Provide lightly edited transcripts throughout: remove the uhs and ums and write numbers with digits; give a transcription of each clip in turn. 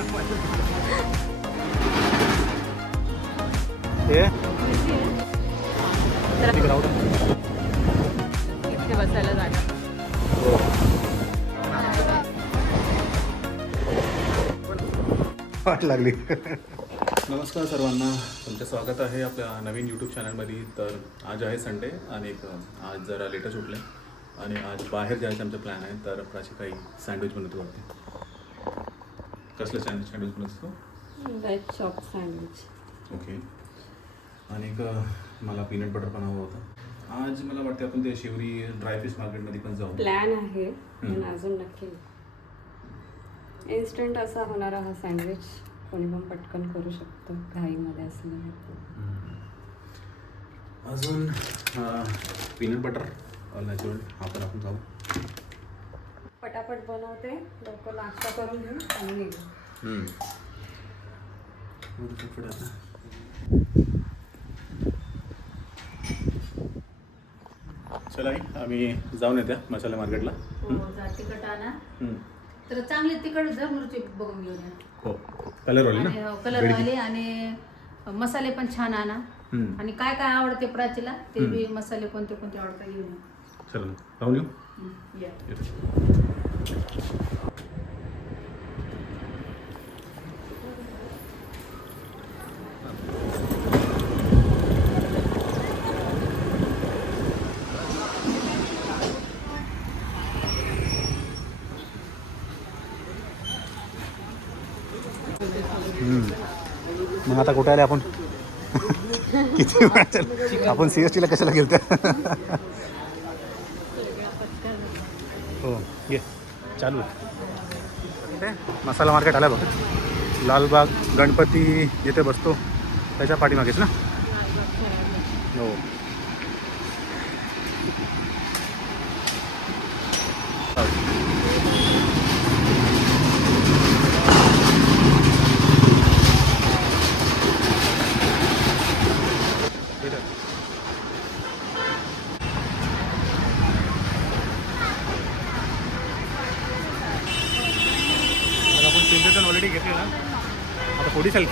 हे इथे बसायला जागा. वाट लागली. नमस्कार सर्वांना, तुमचं स्वागत आहे आपल्या नवीन यूट्यूब चॅनलमध्ये. तर आज आहे संडे आणि आज जरा लेटच उठले आणि आज बाहेर जायचं आमचा प्लॅन आहे. तर प्राची काही सँडविच बनवतो वाटते. कसलं सँडविच बनवतो? Veg chop sandwich. ओके. आणि मला पीनट बटर पण हवं होतं. आज मला वाटते आपण ते शिवरी ड्रायफिश मार्केटमध्ये पण जाऊ. प्लॅन आहे पण अजून नक्की इन्स्टंट असा होणारा हा सँडविच कोणी पण पटकन करू शकतो घाईमध्ये असलं. अजून पीनट बटर नॅचरल हा पण आपण जाऊ. पटापट बनवते, लवकर नाश्ता करून घेऊ आणि निघू. चला आम्ही जाऊन येत्या मसाला मार्केटला. तिखट आणा तर चांगले तिखट मिरची बघून घेऊन या. हो, कलरवाली ना. कलरवाले आणि मसाले पण छान आणा. आणि काय काय आवडते प्राचीला ते बी मसाले कोणते कोणते आवडतात घेऊन या. चला जाऊन येऊ. या. मग आता कुठे आले आपण? किती वेळ आपण CST ला कशाला गेलत्या? हो ये चालू. मसाला मार्केट आला बघ. लालबाग गणपती जिथे बसतो त्याच्या पाठीमागेच ना. हो. आपण चिंतेतून ऑलरेडी घेतले ना. आता थोडी चाल.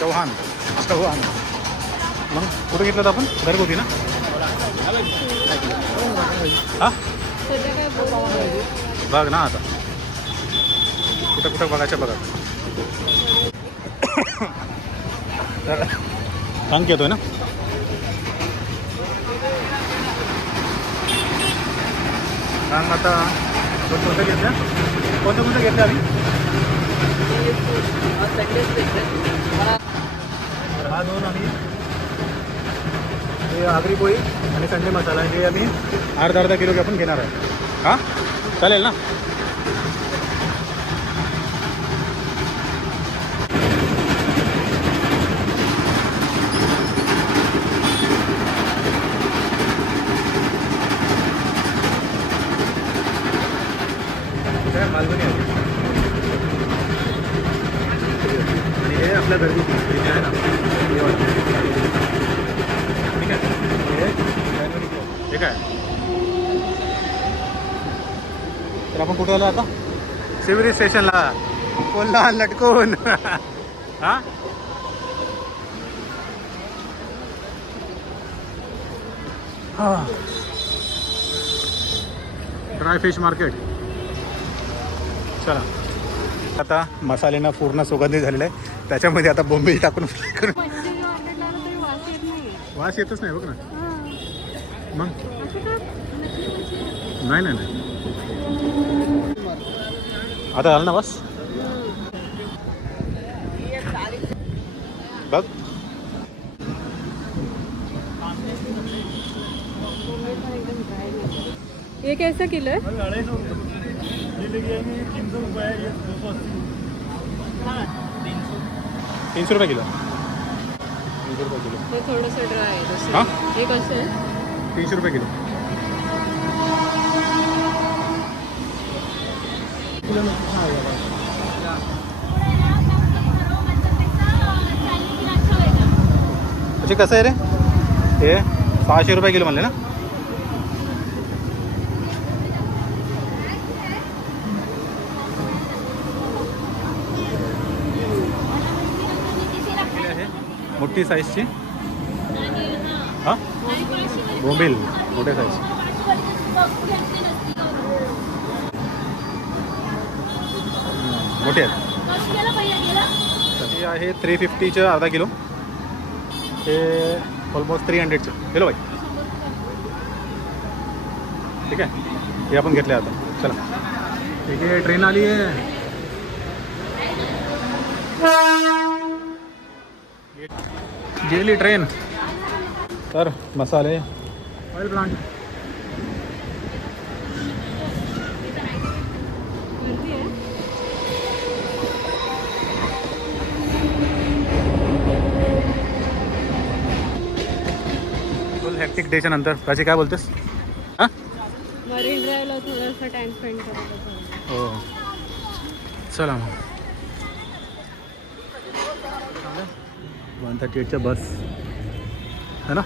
चव्हाण मग कुठे घेतलं होतं आपण? घरगुती ना. हा बघ ना आता कुठं कुठं बघायचं बघा. सांग येतोय ना. सांग आता कोणतं घेतलं? कोणतं घेतलं आम्ही? हा दोन आम्ही हे आगरी पोळी आणि संडे मसाला हे आम्ही अर्धा किलो आपण घेणार आहे. हां चालेल ना. मालवणी आहे आणि हे आपल्या घरगुती आहे ना. ठीक आहे. ठीक आहे. तर आपण कुठे आलो आता? शिवरी स्टेशनला. कोल्हा लटकून. हां ड्राय फिश मार्केट. चला आता मसाल्यानं पूर्ण सुगंधित झालेलं आहे. त्याच्यामध्ये आता बोंबील टाकून वास येतच नाही बघ ना. मग नाही नाही नाही आता झालं ना वास. बघ ये कैसा किलो है? 300 रुपये किलो. हे थोडंसं ड्राय आहे. हां हे कसं आहे? 300 रुपये किलो. म्हणजे कसं आहे रे हे? 600 रुपये किलो म्हणले ना. मोठी साईजची हां बोंबील मोठ्या साईज मोठे आहेत. ही आहे 350चं अर्धा किलो. हे ऑलमोस्ट 300चं किलो बाई. ठीक आहे हे आपण घेतले आता. चला ठीक आहे ट्रेन आली आहे. गेली ट्रेन. तर मसाले ऑइल प्लांट फुल हॅक्टिक डेच्या नंतर प्राची काय बोलतेस? हां मरीन ड्राईव्हला थोडासा टाइम स्पेंड करत हो चला मग 138च्या बस है ना.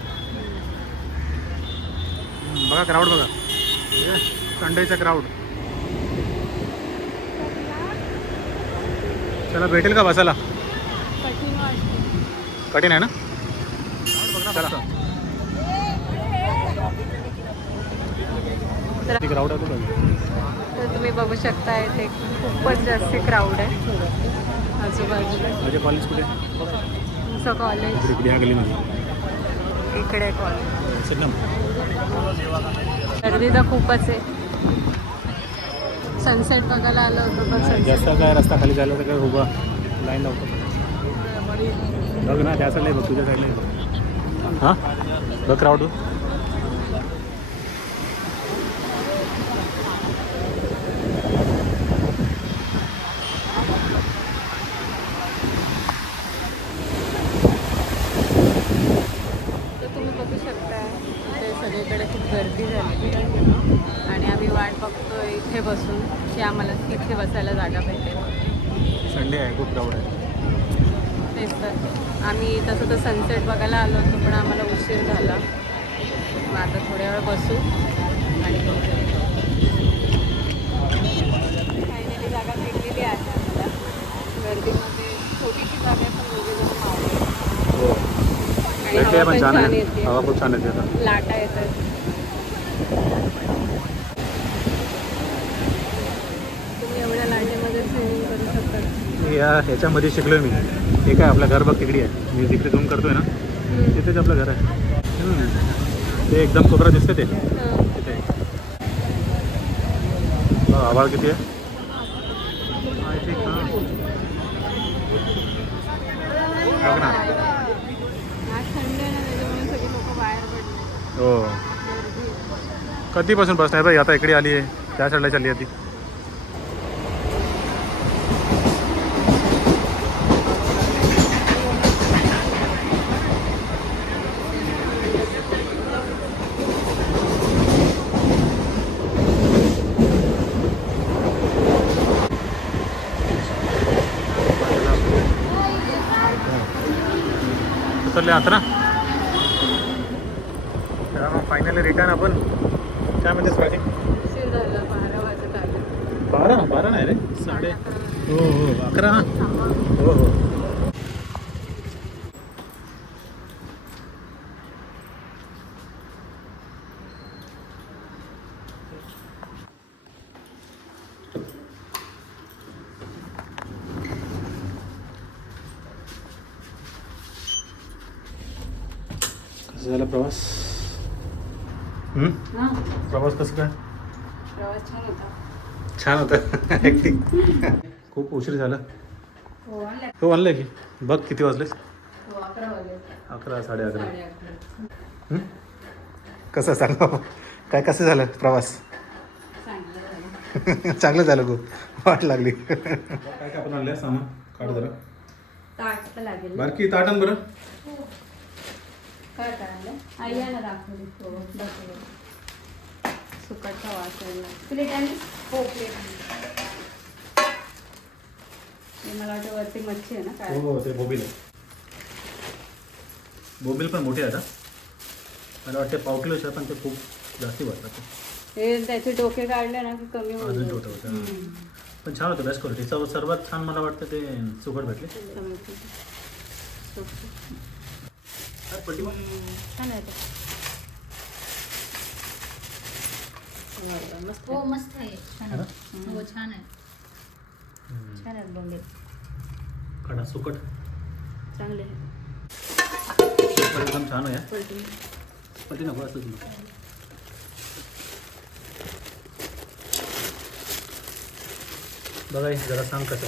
बघा क्राऊड बघा संडेचा क्राऊड. चला भेटेल का बसायला? कठीण वाटतं. कठीण आहे ना. चला क्राऊड आहे तर तुम्ही बघू शकता इथे खूपच जास्त क्राऊड आहे आजूबाजूला. माझे कॉलेज कुठे? तुमचं कॉलेज इकडे या गलीमध्ये इकडे कॉलेज. सर ना गर्दी तर खूपच आहे. सनसेट बघायला आलं होतं पण sunset जास्त काय रस्ता खाली झाला तर काय उभा लाईन लावतो. बघ ना त्या साईडला बघ तुझ्या साईडला. हां बघ क्राऊड. तर तुम्ही बघू शकता इथे सगळीकडे खूप गर्दी झाली आहे आणि आम्ही वाट बघतोय इथे बसून की आम्हाला तिथे बसायला जागा भेटेल. संडे आहे खूप क्राऊड आहे. तेच तर आम्ही तसं तर सनसेट बघायला आलो होतो पण आम्हाला उशीर झाला. मग आता थोड्या वेळ बसू आणि फायनली जागा भेटलेली आहे आम्हाला. गर्दीमध्ये छोटीशी जागा आहे पण दोघे जण मावळे हो आणि भेटले हवा पण पण छान छान आहे. येते. हवा खूप छान येते आता. लाटा येतात. तुम्ही एवढ्या लाटेमध्ये स्विमिंग करू शकता. ह्याच्यामध्ये शिकलोय मी. हे काय आपलं घर बघ तिकडे आहे. मी जिकडे झूम करतोय ना तिथेच आपलं घर आहे. ते एकदम कोपरा दिसते ते तिथे. आभाळ किती आहे? आय थिंक बघ ना. आज संडे आहे ना त्याच्यामुळे सगळे लोक बाहेर पडले. हो कधीपासून बस नाही बाई. आता इकडे आली आहे त्या साईडला चालली आहे ती. उतरले आता ना. तर मग फायनली रिटर्न आपण काय म्हणतेस पाहिजे? उशीर झाला 12 वाजत आले. 12 नाही रे 11:30. हो हो 11 ना. हो हो कसं झाला प्रवास? प्रवास कसं काय? प्रवास छान होता. छान होतं. ॲक्टिंग खूप उशीर झाला. हो आले. हो आणलं की बघ किती वाजले? हो 11 वाजले. 11 11:30. 11:30. कसं सांगा काय कसं झालं प्रवास? चांगलं झालं. चांगलं झालं खूप. वाट लागली. काय काय आपण आणलं सामान काढ जरा. ताट तर लागेल. बारकी ताटन बरं. काय करायला? आई या ना दाखवली. हो दाखवली. सुकटचा वास यायला. प्लेट आणि हो प्लेट आणि मला वाटतं वरती मच्छी आहे ना काय? हो ते बोंबील आहे. बोंबील पण मोठे आहे आता. मला वाटते पाव किलोचे आहे पण ते खूप जास्ती वाटतात. हे त्याचे डोके काढले ना की कमी अजून होईल. छोटं होतं. पण छान होतं बेस्ट क्वालिटी. सर्वात छान मला वाटतं ते सुकट भेटले. पट्टी बघ. छान आहे ते. मस्त हो मस्त आहे छान आहे. हो छान आहे. छान आहेत बोंबील, कडा सुकट चांगले आहे. एकदम छान आहे. पलटी. पट्टी नको असं तुला. बघा हे जरा सांग कसं.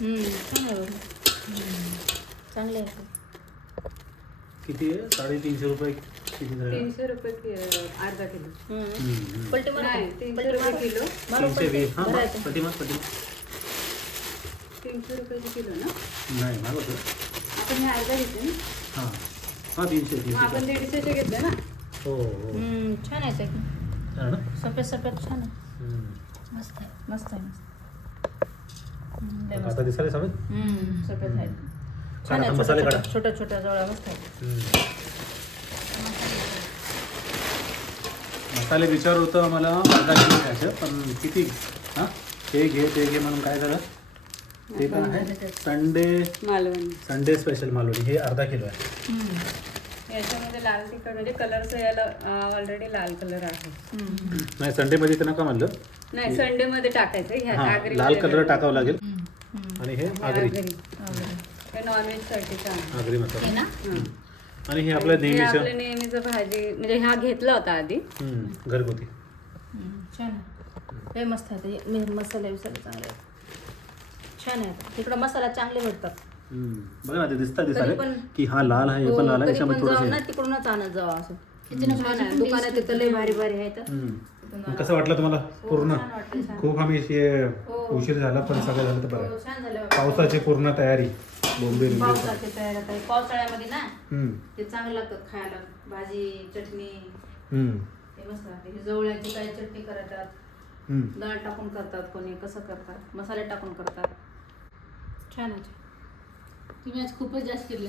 छान आहे बघ. चांगले आहे. किती आहे? 350 रुपये किती झाले? 300 रुपये अर्धा किलो. पलटी मार. नाही, 300 पलटी रुपये मार. किलो. मारो पलटी. 320. हां भरायचं. पट्टी माग पट्टी. 300 रुपयाचे किलो ना. नाही मागवतो. आपण हे अर्धा घेतो ना. हां हां 300 मग आपण 150चे घेतले ना. हो हो छान आहे ते. छान ना. सफेद सफेद छान आहे. मस्त आहे. मस्त आहे. लय आता मस्त. दिसायला सवय. सफेद आहे. छान छान आता आहे. मसाले काढा. छोट्या छोट्या जवळ मस्त आहे. मसाले विचार होतं आम्हाला अर्धा किलो घ्यायचं, पण किती हां ते घे म्हणून काय झालं. ते काय आहे मालवणी. Sunday special Malvani. हे अर्धा किलो आहे. याच्यामध्ये लाल तिखट म्हणजे कलरचं याला ऑलरेडी लाल कलर आहे. नाही संडेमध्ये तर नका म्हणलं. नाही संडे मध्ये टाकायचं. ह्या हां आगरी लाल कलर टाकावं लागेल. आणि हे आगरी हे नॉनव्हेज साठी चांगलं. आगरी हे मसाला. ना आणि हे आपलं हे नेहमीचं आपलं नेहमीचं भाजी म्हणजे हा घेतला होता आधी. घरगुती. छान आहे. हे मस्त आहे ते. मसाले विसाले चांगले आहेत. छान आहे. तिकडं मसाला चांगले भेटतात. बघा ना ते दिसायला पण- की हा लाल आहे हे पण लाल आहे. कधी याच्यामध्ये पण जाऊ थोडंसं ना तिकडूनच आणत जावा असं. तिथून छान भाजी आहे. पण दुकानात tasty तिथं लय भारी भारी आहेत. मग कसं वाटलं तुम्हाला पूर्ण? छान वाटतं. छान. खूप आम्ही उशीर झाला पण सगळं झालं तर बरं आहे. हो, छान झालं. पावसाची पूर्ण तयारी. बोंबील पावसाची तयारी आता आहे. पावसाळ्यामध्ये ना हम्म, ते चांगलं लागतात खायला. भाजी चटणी हम्म, हे मस्त लागते. ही जवळ्याची काय चटणी करतात, हम्म. डाळ टाकून करतात, कोणी कसं करतात, मसाले टाकून करतात. छान आहे. तुम्ही आज खूपच जास्त केले.